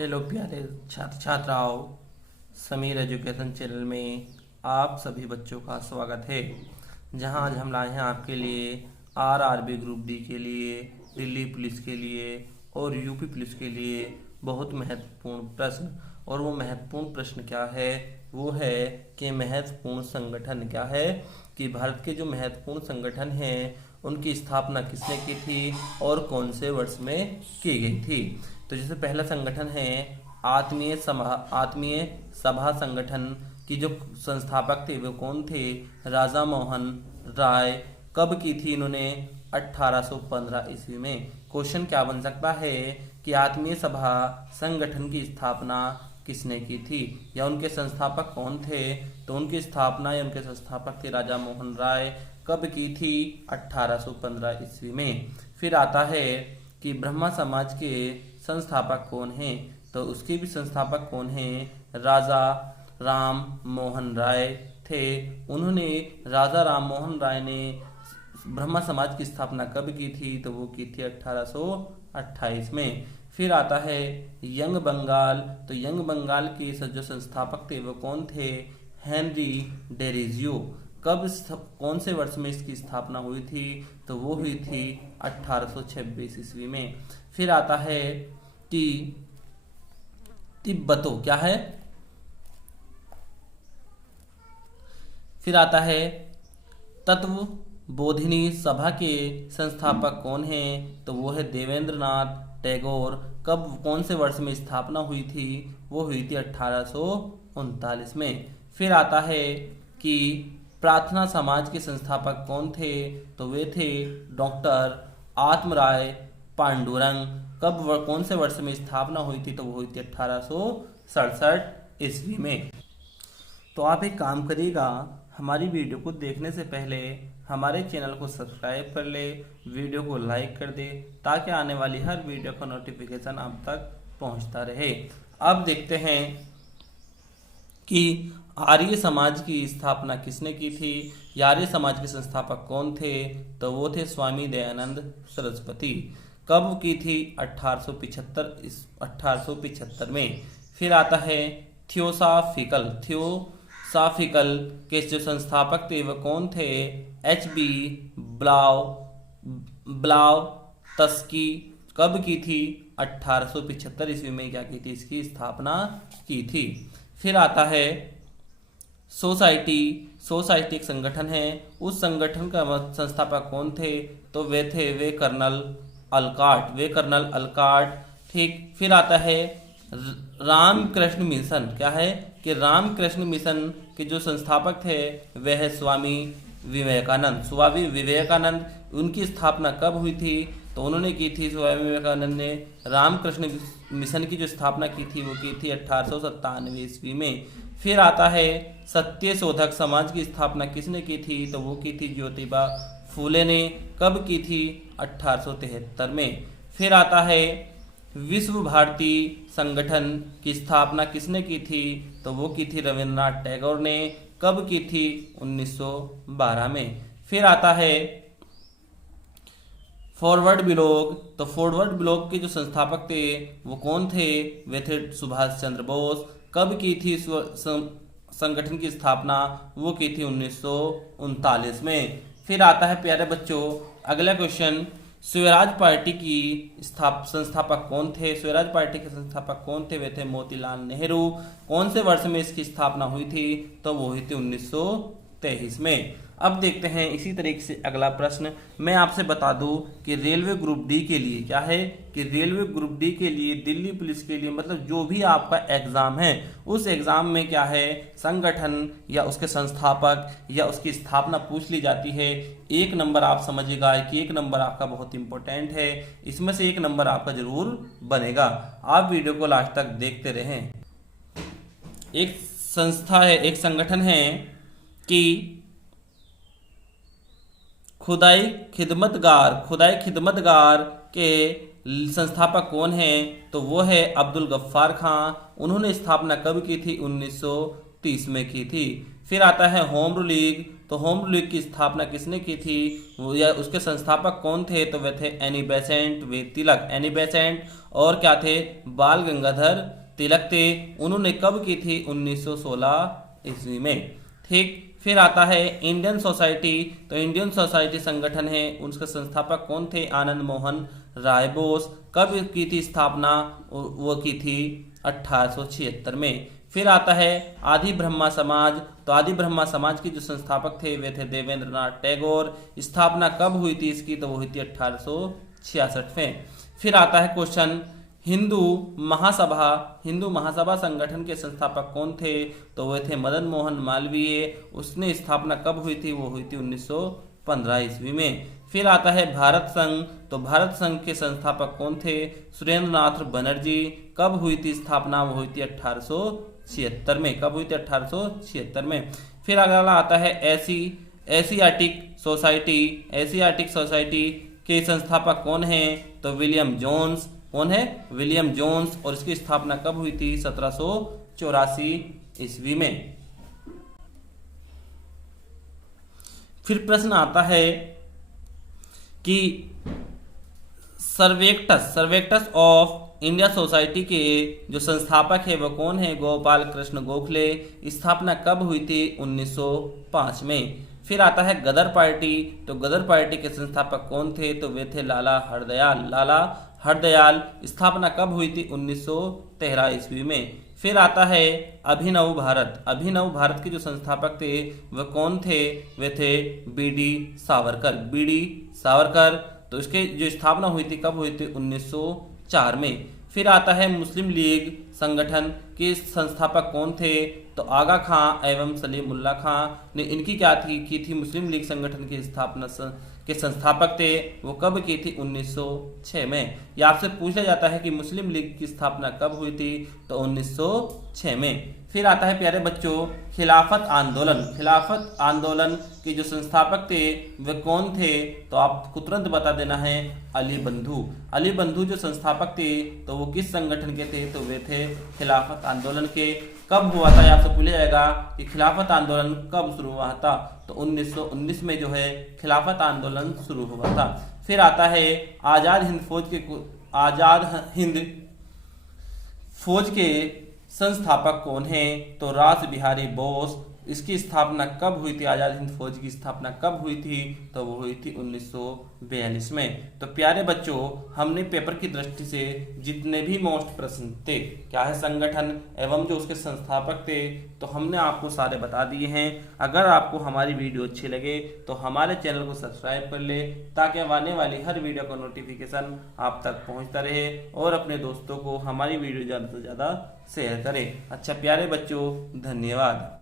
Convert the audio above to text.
Hello प्यारे छात्र छात्राओं, समीर एजुकेशन चैनल में आप सभी बच्चों का स्वागत है। जहां आज हम लाए हैं आपके लिए आरआरबी ग्रुप डी के लिए, दिल्ली पुलिस के लिए और यूपी पुलिस के लिए बहुत महत्वपूर्ण प्रश्न। और वो महत्वपूर्ण प्रश्न क्या है? वो है कि महत्वपूर्ण संगठन क्या है, कि भारत के जो महत्वपूर्ण संगठन हैं उनकी स्थापना किसने की थी और कौन से वर्ष में की गई थी। तो जैसे पहला संगठन है आत्मीय सभा संगठन की जो संस्थापक थे वो कौन थे? राजा मोहन राय। कब की थी इन्होंने? 1815 ईस्वी में। क्वेश्चन क्या बन सकता है कि आत्मीय सभा संगठन की स्थापना किसने की थी या उनके संस्थापक कौन थे? तो उनकी स्थापना या उनके संस्थापक थे राजा मोहन राय। कब की थी? 1815 ईस्वी में। फिर आता है कि ब्रह्मा समाज के संस्थापक कौन हैं? तो उसके भी संस्थापक कौन हैं? राजा राम मोहन राय थे। उन्होंने राजा राम मोहन राय ने ब्रह्मा समाज की स्थापना कब की थी? तो वो की थी 1828 में। फिर आता है यंग बंगाल। तो यंग बंगाल के जो संस्थापक थे वो कौन थे? हेनरी डेरिजियो। कौन से वर्ष में इसकी स्थापना हुई थी? तो वो हुई थी 1826 ईस्वी में। फिर आता है कि तिब्बतो क्या है? फिर आता है तत्व बोधिनी सभा के संस्थापक कौन हैं? तो वो है देवेंद्र नाथ टैगोर। कौन से वर्ष में स्थापना हुई थी? वो हुई थी 1839 में। फिर आता है कि प्रार्थना समाज के संस्थापक कौन थे? तो वे थे डॉक्टर आत्मराय पांडुरंग। कौन से वर्ष में स्थापना हुई थी? तो वो हुई थी 1867 ईस्वी में। तो आप एक काम करिएगा, हमारी वीडियो को देखने से पहले हमारे चैनल को सब्सक्राइब कर ले, वीडियो को लाइक कर दे, ताकि आने वाली हर वीडियो का नोटिफिकेशन आप तक पहुंचता रहे। अब देखते हैं कि आर्य समाज की स्थापना किसने की थी? आर्य समाज के संस्थापक कौन थे? तो वो थे स्वामी दयानंद सरस्वती। कब की थी? 1875 में। फिर आता है थियोसाफिकल के जो संस्थापक थे वो कौन थे? HB ब्लाव तस्की। कब की थी? 1875 ईस्वी में क्या की थी? इसकी स्थापना की थी। फिर आता है सोसाइटी एक संगठन है। उस संगठन का संस्थापक कौन थे? तो वे कर्नल अल्काट। ठीक। फिर आता है रामकृष्ण मिशन। क्या है कि रामकृष्ण मिशन के जो संस्थापक थे वह है स्वामी विवेकानंद। उनकी स्थापना कब हुई थी? तो उन्होंने की थी, स्वामी विवेकानंद ने रामकृष्ण मिशन की जो स्थापना की थी वो की थी 1897 ईस्वी में। फिर आता है सत्य शोधक समाज की स्थापना किसने की थी? तो वो की थी ज्योतिबा फूले ने। कब की थी? 1873 में। फिर आता है विश्व भारती संगठन की स्थापना किसने की थी? तो वो की थी रविन्द्रनाथ टैगोर ने। कब की थी? 1912 में। फिर आता है फॉरवर्ड ब्लॉक। तो फॉरवर्ड ब्लॉक के जो संस्थापक थे वो कौन थे? वे थे सुभाष चंद्र बोस। कब की थी संगठन की स्थापना? वो की थी 1939 में। फिर आता है प्यारे बच्चों अगला क्वेश्चन, स्वराज पार्टी की संस्थापक कौन थे? स्वराज पार्टी के संस्थापक कौन थे? वे थे मोतीलाल नेहरू। कौन से वर्ष में इसकी स्थापना हुई थी? तो वो हुई थी 1923 में। अब देखते हैं इसी तरीके से अगला प्रश्न। मैं आपसे बता दूं कि रेलवे ग्रुप डी के लिए क्या है, कि रेलवे ग्रुप डी के लिए, दिल्ली पुलिस के लिए, मतलब जो भी आपका एग्जाम है उस एग्जाम में क्या है, संगठन या उसके संस्थापक या उसकी स्थापना पूछ ली जाती है। एक नंबर आप समझिएगा कि एक नंबर आपका बहुत इंपॉर्टेंट है, इसमें से एक नंबर आपका जरूर बनेगा। आप वीडियो को लास्ट तक देखते रहें। एक संस्था है, एक संगठन है कि खुदाई खिदमतगार के संस्थापक कौन हैं? तो वो है अब्दुल गफ्फार खां। उन्होंने स्थापना कब की थी? 1930 में की थी। फिर आता है होम रूल लीग। तो होम रूल लीग की स्थापना किसने की थी, या उसके संस्थापक कौन थे, तो वे थे एनी बेसेंट वे तिलक। एनी बेसेंट और क्या थे, बाल गंगाधर तिलक थे। उन्होंने कब की थी, 1916 ईस्वी में। ठीक, फिर आता है इंडियन सोसाइटी। तो इंडियन सोसाइटी संगठन है, उसके संस्थापक कौन थे, आनंद मोहन राय बोस। कब की थी स्थापना, वो की थी 1876 में। फिर आता है आदि ब्रह्मा समाज। तो आदि ब्रह्मा समाज के जो संस्थापक थे वे थे देवेंद्र नाथ टैगोर। स्थापना कब हुई थी इसकी, तो वो हुई थी 1866 में। फिर आता है क्वेश्चन, हिंदू महासभा। हिंदू महासभा संगठन के संस्थापक कौन थे, तो वे थे मदन मोहन मालवीय। उसने स्थापना कब हुई थी, वो हुई थी 1915 ईस्वी में। फिर आता है भारत संघ। तो भारत संघ के संस्थापक कौन थे, सुरेंद्र नाथ बनर्जी। कब हुई थी स्थापना, वो हुई थी 1876 में। कब हुई थी, 1876 में। फिर अगला आता है एशियाटिक सोसाइटी। एशियाटिक सोसाइटी के संस्थापक कौन हैं, तो विलियम जोन्स। कौन है, विलियम जोन्स। और इसकी स्थापना कब हुई थी, 1784 ईस्वी में। फिर प्रश्न आता है कि सर्वेक्टस ऑफ इंडिया सोसाइटी के जो संस्थापक है वो कौन है, गोपाल कृष्ण गोखले। स्थापना कब हुई थी, 1905 में। फिर आता है गदर पार्टी। तो गदर पार्टी के संस्थापक कौन थे, तो वे थे लाला हरदयाल। लाला हरदयाल। स्थापना कब हुई थी, 1913 ईस्वी में। फिर आता है अभिनव भारत। अभिनव भारत के जो संस्थापक थे वह कौन थे, वे थे बीडी सावरकर। बीडी सावरकर। तो इसके जो स्थापना हुई थी कब हुई थी, 1904 में। फिर आता है मुस्लिम लीग संगठन के संस्थापक कौन थे, तो आगा खां एवं सलीमुल्लाह खां ने इनकी क्या की थी, मुस्लिम लीग संगठन की स्थापना के संस्थापक थे। वो कब की थी, 1906 में। यह आपसे पूछा जाता है कि मुस्लिम लीग की स्थापना कब हुई थी, तो 1906 में। फिर आता है प्यारे बच्चों खिलाफत आंदोलन। खिलाफत आंदोलन के जो संस्थापक थे वे कौन थे, तो आपको तुरंत बता देना है, अली बंधु। अली बंधु जो संस्थापक थे तो वो किस संगठन के थे, तो वे थे खिलाफत आंदोलन के। कब हुआ था, आपसे पूछा जाएगा कि खिलाफत आंदोलन कब शुरू हुआ था, तो 1919 में जो है खिलाफत आंदोलन शुरू हुआ था। फिर आता है आजाद हिंद फौज के संस्थापक कौन हैं, तो रास बिहारी बोस। इसकी स्थापना कब हुई थी, आजाद हिंद फौज की स्थापना कब हुई थी, तो वो हुई थी 1942 में। तो प्यारे बच्चों हमने पेपर की दृष्टि से जितने भी मोस्ट प्रश्न थे, क्या है संगठन एवं जो उसके संस्थापक थे, तो हमने आपको सारे बता दिए हैं। अगर आपको हमारी वीडियो अच्छी लगे तो हमारे चैनल को सब्सक्राइब कर ले, ताकि आने वाली हर वीडियो का नोटिफिकेशन आप तक पहुंचता रहे, और अपने दोस्तों को हमारी वीडियो ज़्यादा से ज़्यादा शेयर करें। अच्छा प्यारे बच्चों, धन्यवाद।